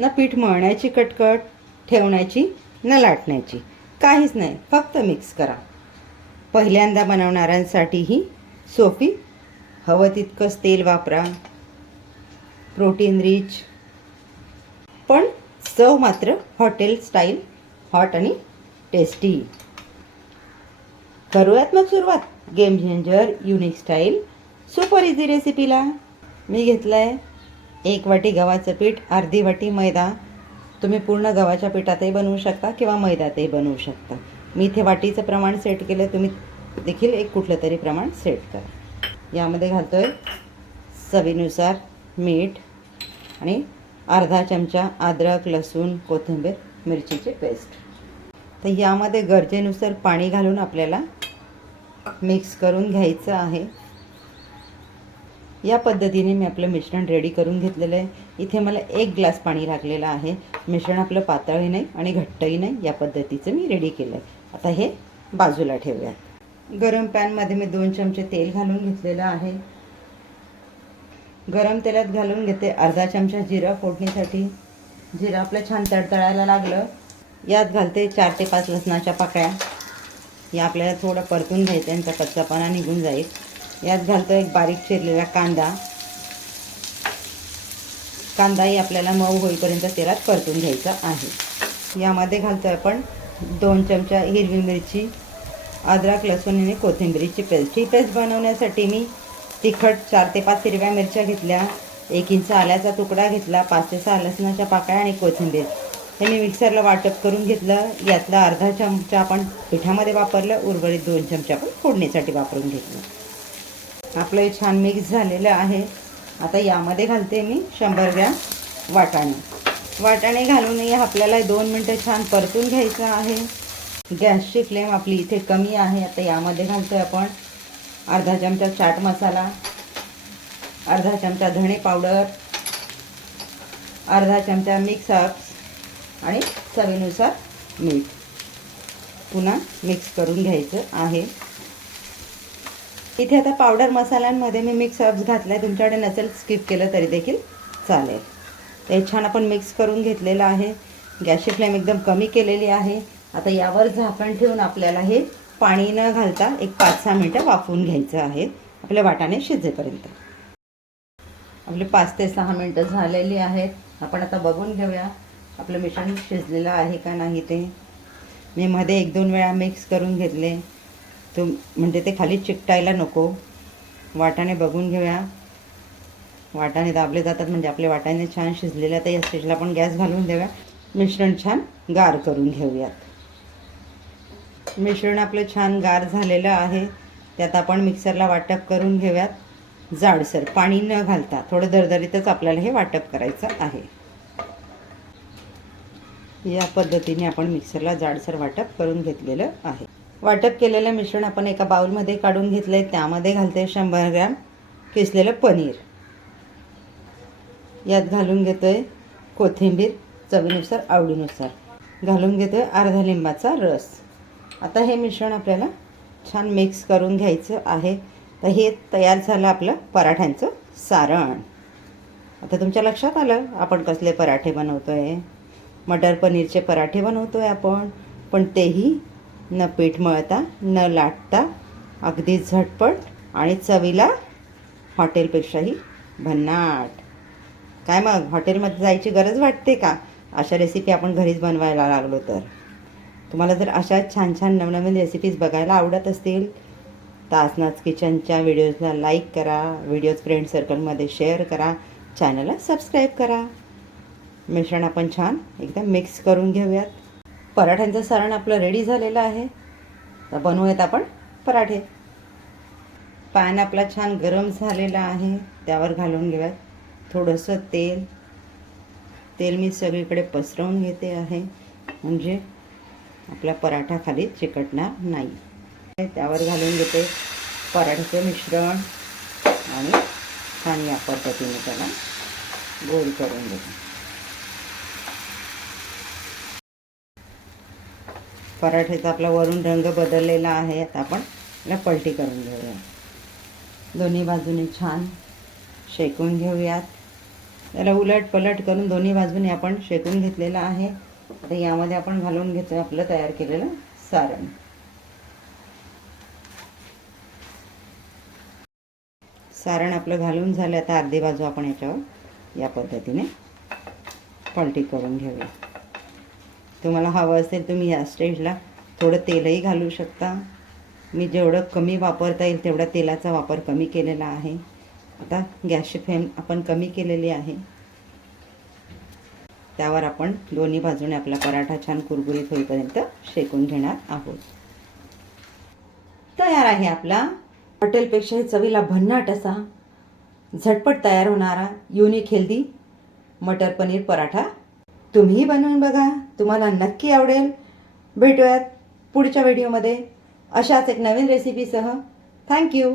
ना पीठ मळण्याची कटकट, ठेवण्याची ना लाटण्याची, काहीच नाही. फक्त मिक्स करा. पहिल्यांदा बनवणाऱ्यांसाठी ही सोपी. हवं तितकंच तेल वापरा. प्रोटीन रिच, पण चव मात्र हॉटेल स्टाईल, हॉट आणि टेस्टी. करूयात मग सुरुवात game changer unique style super easy रेसिपीला. मी घेतलं आहे 1 वाटी गव्हाचं पीठ, अर्धी वाटी मैदा. तुम्ही पूर्ण गव्हाच्या पिठातही बनवू शकता किंवा मैद्यातही बनवू शकता. मी इथे वाटीचं प्रमाण सेट केलं, तुम्ही देखील एक कुठलं तरी प्रमाण सेट करा. यामध्ये घालतो आहे चवीनुसार मीठ आणि अर्धा चमचा अद्रक, लसूण, कोथिंबीर, मिरचीची पेस्ट. तर यामध्ये गरजेनुसार पाणी घालून आपल्याला मिक्स करून घ्यायचं आहे. या पद्धतीने मी आपलं मिश्रण रेडी करून घेतलेलं आहे. इथे मला 1 ग्लास पाणी लागलेलं आहे. मिश्रण आपलं पातळही नाही आणि घट्टही नाही, या पद्धतीचं मी रेडी केलं आहे. आता हे बाजूला ठेवूयात. गरम पॅनमध्ये मी 2 चमचे तेल घालून घेतलेलं आहे. गरम तेलात घालून घेते अर्धा चमचा जिरं फोडणीसाठी. जिरं आपलं छान तडतडायला लागलं, यात घालते 4 ते 5 लसणाच्या पाकळ्या. या आपल्याला थोडं परतून घ्यायचं, त्यांचा कच्चापणा निघून जाईल. यात घालतो एक बारीक चिरलेला कांदा. कांदाही आपल्याला मऊ होईपर्यंत तेलात परतून घ्यायचा आहे. यामध्ये घालतो आपण 2 चमचा हिरवी मिरची, अद्रक, लसूण आणि कोथिंबीरीची पेस्ट. ही पेस्ट बनवण्यासाठी मी तिखट 4 ते 5 हिरव्या मिरच्या घेतल्या, 1 इंच आल्याचा तुकडा घेतला, 5 ते 6 लसणाच्या पाकळ्या आणि कोथिंबीर. हे मी मिक्सरला वाटप करून घेतलं. यातला अर्धा चमचा आपण पिठामध्ये वापरलं, उर्वरित 2 चमचे आपण फोडणीसाठी वापरून घेतलं. आपलं हे छान मिक्स झालेलं आहे. आता यामध्ये घालते मी 100 ग्रॅम वाटाणे. वाटाणे घालूनही आपल्याला 2 मिनटं छान परतून घ्यायचं आहे. गॅसची फ्लेम आपली इथे कमी आहे. आता यामध्ये घालतो आपण अर्धा चमचा चाट मसाला, अर्धा चमचा धणे पावडर, अर्धा चमचा मिक्स हर्ब्स आणि चवीनुसार मीठ. पुन्हा मिक्स करून घ्यायचं आहे. इथे आता पावडर मसाल्यांमध्ये मी मिक्स हर्ब्स घातले. तुमच्याकडे नसेल स्किप केलं तरी देखील चालेल. ते छान आपण मिक्स करून घेतलेलं आहे. गॅसची फ्लेम एकदम कमी केलेली आहे. आता यावर झाकण ठेवून आपल्याला हे पाणी न घालता एक 5-6 मिनटं वाफवून घ्यायचं आहे, आपले वाटाणे शिजेपर्यंत. आपले 5 ते 6 मिनटं झालेली आहेत. आपण आता बघून घेऊया आपलं मिश्रण शिजलेलं आहे का नाही ते. मी मध्ये 1-2 वेळा मिक्स करून घेतले, म्हणजे ते खाली चिकटायला नको. वाटाणे बघून घेऊया. वाटाणे दाबले जातात म्हणजे आपले वाटाणे छान शिजलेले. आता या स्टेजला आपण गॅस घालून देऊया. मिश्रण छान गार करून घेऊयात. मिश्रण आपलं छान गार झालेलं आहे. त्यात आपण मिक्सरला वाटप करून घेऊयात. जाडसर पाणी न घालता थोडं दरदरीतच आपल्याला हे वाटप करायचं आहे. या पद्धतीने आपण मिक्सरला जाडसर वाटप करून घेतलेलं आहे. वाटप केलेलं मिश्रण आपण एका बाउलमध्ये काढून घेतलं आहे. त्यामध्ये घालते 100 ग्रॅम किसलेलं पनीर. यात घालून घेतो आहे कोथिंबीर, चवीनुसार आवडीनुसार. घालून घेतो आहे अर्धा लिंबाचा रस. आता हे मिश्रण आपल्याला छान मिक्स करून घ्यायचं आहे. तर हे तयार झालं आपलं पराठ्यांचं सारण. आता तुमच्या लक्षात आलं आपण कसले पराठे बनवतो आहे. मटर पनीरचे पराठे बनवतो आहे आपण, पण तेही न पीठ मळता न लाटता, अगदी झटपट आणि चवीला हॉटेलपेक्षाही भन्नाट. काय मग हॉटेलमध्ये जायची गरज वाटते का अशा रेसिपी आपण घरीच बनवायला लागलो तर. तुम्हाला जर अशा छान छान नवनवीन रेसिपीज बघायला आवडत असतील तर आसनाच किचनच्या व्हिडिओजला लाईक करा, व्हिडिओज फ्रेंड सर्कलमध्ये शेअर करा, चॅनलला सबस्क्राईब करा. मिश्रण आपण छान एकदम मिक्स करून घेऊयात. पराठ्यांचं सारण आपलं रेडी झालेलं आहे. तर बनवूयात आपण पराठे. पॅन आपला छान गरम झालेला आहे. त्यावर घालून घेऊयात थोडंसं तेल. तेल मी सगळीकडे पसरवून घेते आहे, म्हणजे आपला पराठा खाली चिकटणार नाही. त्यावर घालून घेते पराठ्याचं मिश्रण आणि छान या पद्धतीने त्याला गोल करून घेते. पराठ्याचा आपला वरून रंग बदललेला आहे. आता आपण याला पलटी करून घेऊया. दोन्ही बाजूने छान शेकून घेऊयात. त्याला उलट पलट करून दोन्ही बाजूने आपण शेकून घेतलेलं आहे. आता यामध्ये आपण घालून घेतो आपलं तयार केलेलं सारण. सारण आपलं घालून झालं. आता अर्धी बाजू आपण याच्यावर या पद्धतीने पलटी करून घेऊया. तुम्हाला हवं असेल तुम्ही या स्टेजला थोडं तेलही घालू शकता. मी जेवढं कमी वापरता येईल तेवढा तेलाचा वापर कमी केलेला आहे. आता गॅसची फ्लेम आपण कमी केलेली आहे. त्यावर आपण दोन्ही बाजूने आपला पराठा छान कुरकुरीत होईपर्यंत शेकून घेणार आहोत. तयार आहे आपला हॉटेलपेक्षाही चवीला भन्नाट असा झटपट तयार होणारा युनिक हेल्दी मटर पनीर पराठा. तुम्हीही बनवून बघा, तुम्हाला नक्की आवडेल. भेटूयात पुढच्या व्हिडिओमध्ये अशाच एक नवीन रेसिपीसह. थँक्यू.